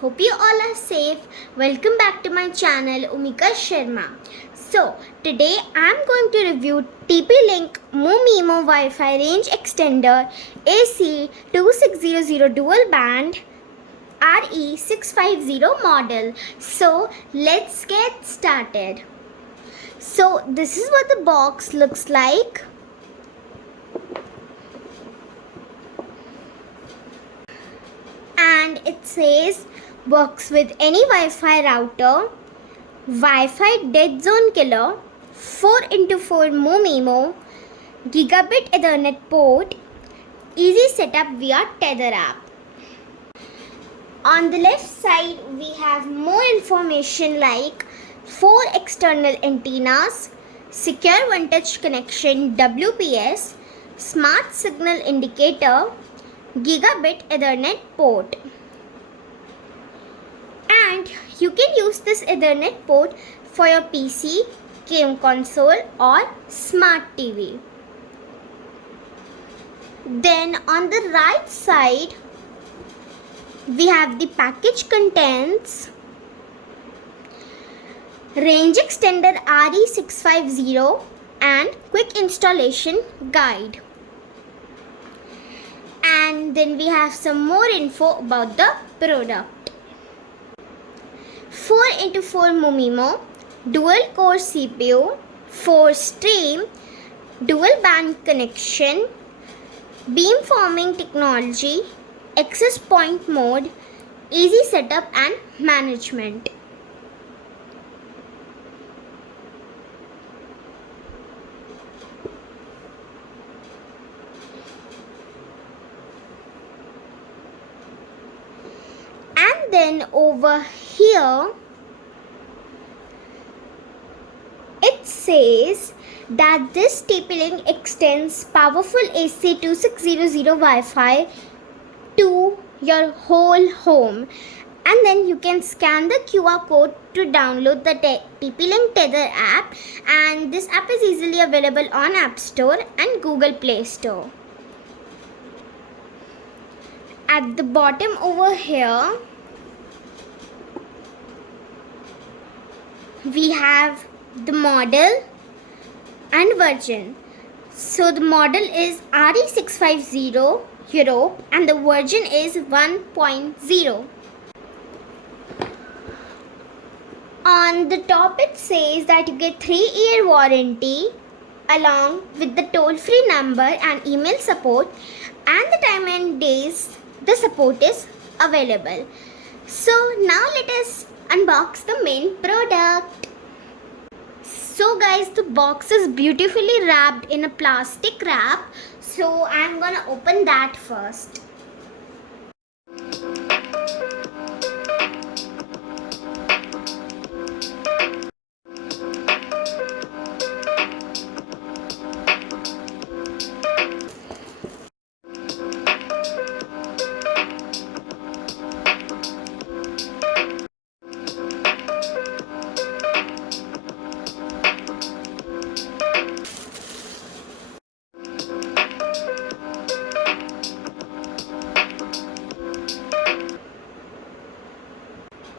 hope you all are safe. Welcome back to my channel Umika Sharma. So today I am going to review TP-Link MU-MIMO Wi-Fi range extender AC2600 dual band RE650 model. So let's get started. So this is what the box looks like. And it says works with any Wi-Fi router, Wi-Fi dead zone killer, 4x4 MU-MIMO, gigabit Ethernet port, easy setup via Tether app. On the left side we have more information like 4 external antennas, secure one touch connection WPS, smart signal indicator, gigabit Ethernet port. And you can use this Ethernet port for your PC, game console or smart TV. Then on the right side we have the package contents, range extender RE650 and quick installation guide. And then we have some more info about the product. 4x4 MU-MIMO, dual core CPU, 4 stream, dual band connection, beam forming technology, access point mode, easy setup and management. And then over here it says that this TP-Link extends powerful AC2600 Wi-Fi to your whole home, and then you can scan the QR code to download the TP-Link Tether app, and this app is easily available on App Store and Google Play Store. At the bottom over here we have the model and version. So the model is RE650 Europe and the version is 1.0. On the top it says that you get 3-year warranty along with the toll-free number and email support, and the time and days the support is available. So now let us unbox the main product. So guys, the box is beautifully wrapped in a plastic wrap, so I'm gonna open that first.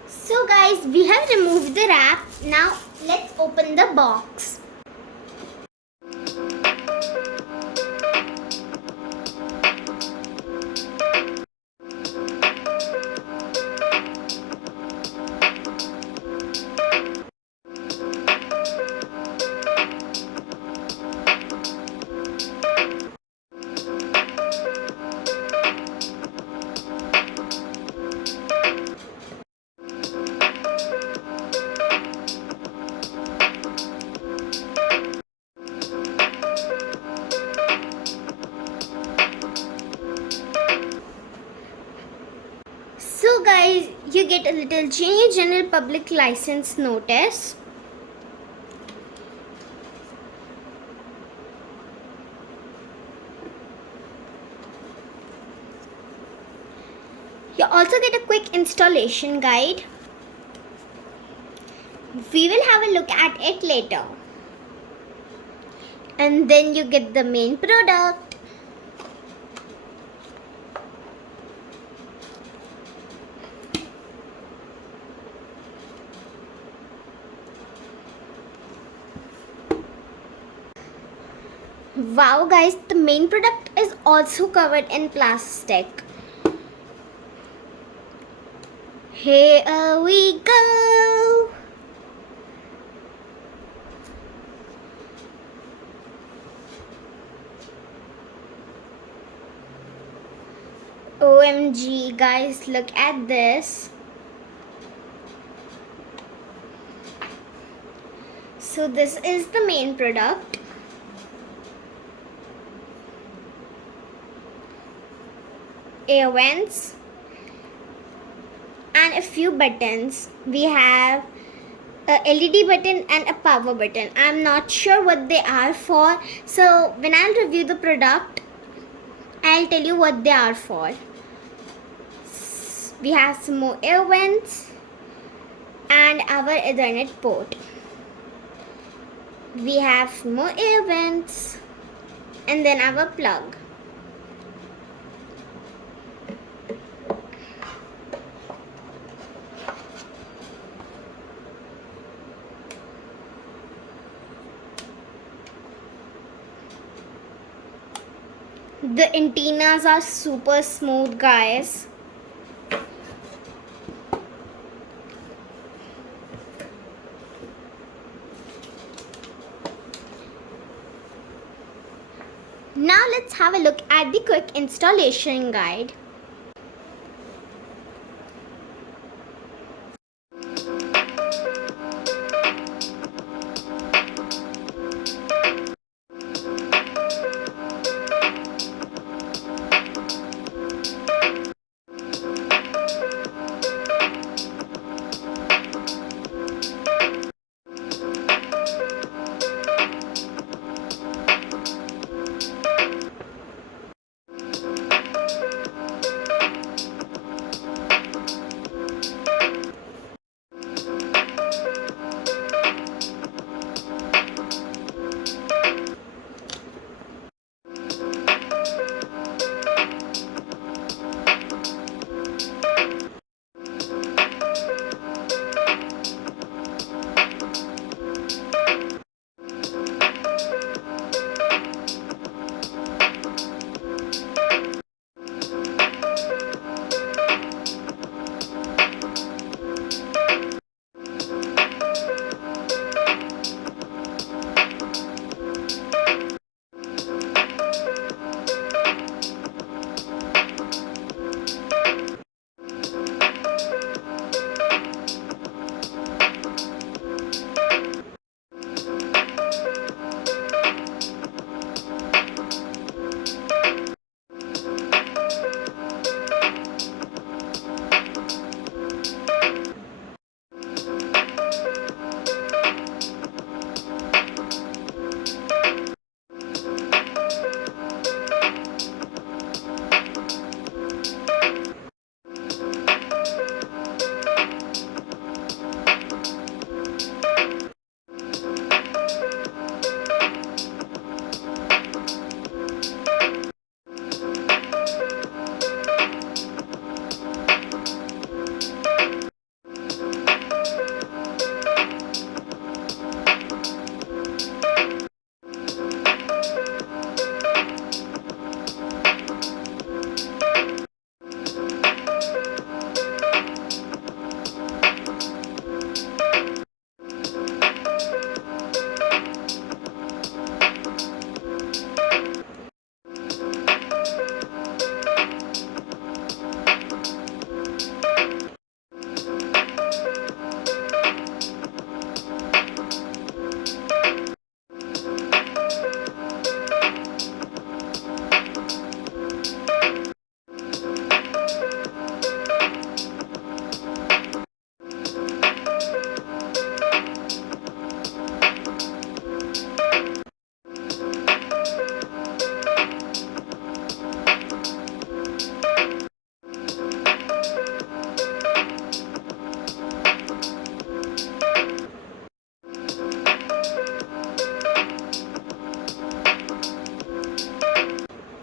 So guys, we have removed the wrap. Now let's open the box. So guys, you get a little general public license notice. You also get a quick installation guide. We will have a look at it later. And then you get the main product. Wow guys, the main product is also covered in plastic. Here we go. OMG guys, look at this. So this is the main product. Air vents and a few buttons. We have a LED button and a power button. I'm not sure what they are for. So when I'll review the product, I'll tell you what they are for. We have some more air vents and our Ethernet port. We have more air vents and then our plug. The antennas are super smooth guys. Now let's have a look at the quick installation guide.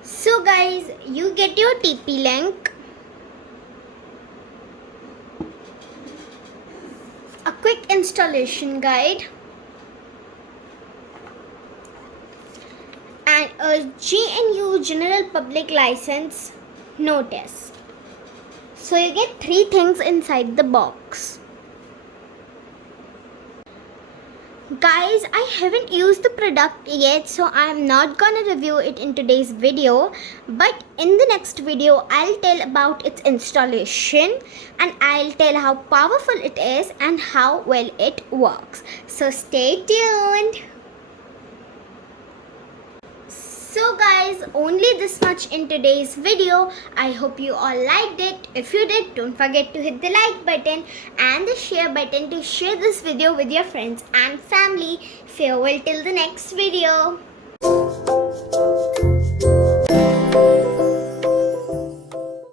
So guys, you get your TP link, a quick installation guide, and a GNU General Public License notice. So you get 3 things inside the box. Guys, I haven't used the product yet, so I am not gonna review it in today's video, but in the next video I'll tell about its installation and I'll tell how powerful it is and how well it works. So stay tuned. So guys, only this much in today's video. I hope you all liked it. If you did, don't forget to hit the like button and the share button to share this video with your friends and family. Farewell till the next video.